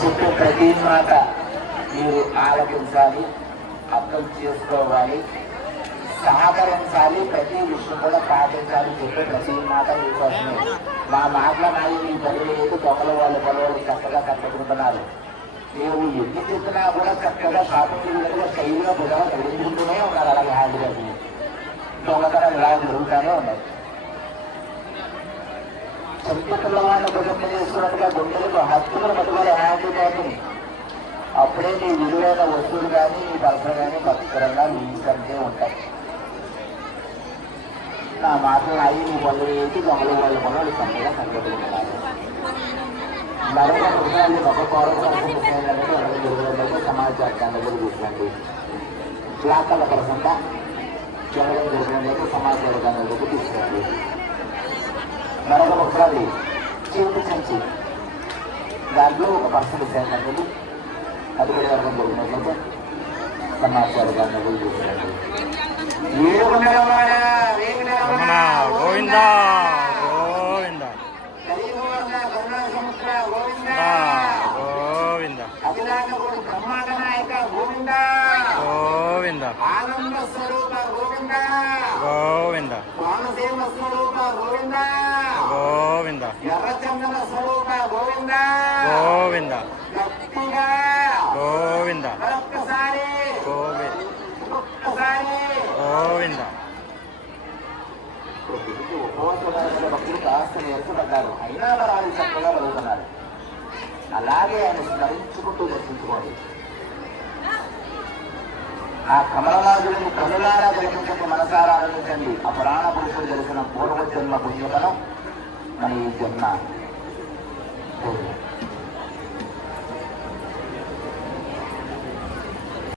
చెప్పే ప్రతి మాట మీరు ఆలకించాలి అర్థం చేసుకోవాలి సహకరించాలి ప్రతి విషయం కూడా పాటించాలి చెప్పే ప్రతి మాట మీకోసమే మా మాటల నాయి మీ పని లేదు దొంగల వాళ్ళు పనులు చక్కగా కట్టుకుంటున్నారు. మేము ఎన్ని చెప్పినా కూడా చక్కగా షాపింగ్ కైలో శైలిగా కూడా నడుచుకుంటూనే ఉన్నారు అలాగే హ్యాండ్ బ్యాగ్ దొంగతనం ఇలా జరుగుతూనే ఉన్నాయి. చెంప పిల్లవాడిని కుటుంబం చేసుకున్నట్టుగా గుండెలకు హక్కులను పట్టుకోవాలి అప్పుడే నీ విలువైన వస్తువులు కానీ నీ భర్త కానీ భక్తికరంగా నీ కంటే ఉంటాయి. నా మాటలు అయ్యి నీ పనులు వేసి గమలు వాళ్ళ పనులు చక్కగా కనిపెట్టుకుంటున్నారు మరొక విషయాన్ని ఒక పౌరవ సమాచారాన్ని చూసుకోండి. బ్లాక్ల పరకుండా జరగడం జరగడానికి సమాచారాన్ని తీసుకోండి. మరొక ఒకసారి చీపు సంచి దాంట్లో ఒక పర్సన్ సేకరణలు అది కూడా వర్గం జరిగినట్లయితే సమాచారాన్ని చూసుకోండి ఏడు నెలవాడ వేగు రమణ నెలవాడ గోవింద గోవింద. గోవింద. గోవింద. ఆనంద స్వరూప గోవింద. గోవింద. కోనసీమ స్వరూప గోవింద. గోవింద. ఎర్రచందన స్వరూప గోవింద. గోవింద. గట్టిగా గోవింద. గోవింద. గోవింద. అలాగే ఆయన స్మరించుకుంటూ దర్శించుకోండి. ఆ కమలనాథుడిని కనులారా దర్శించండి మనసారా ఆనందించండి. ఆ పురాణ పురుషుడు తెలిసిన పూర్వ జన్మ పుణ్యతను మన ఈ జన్మ.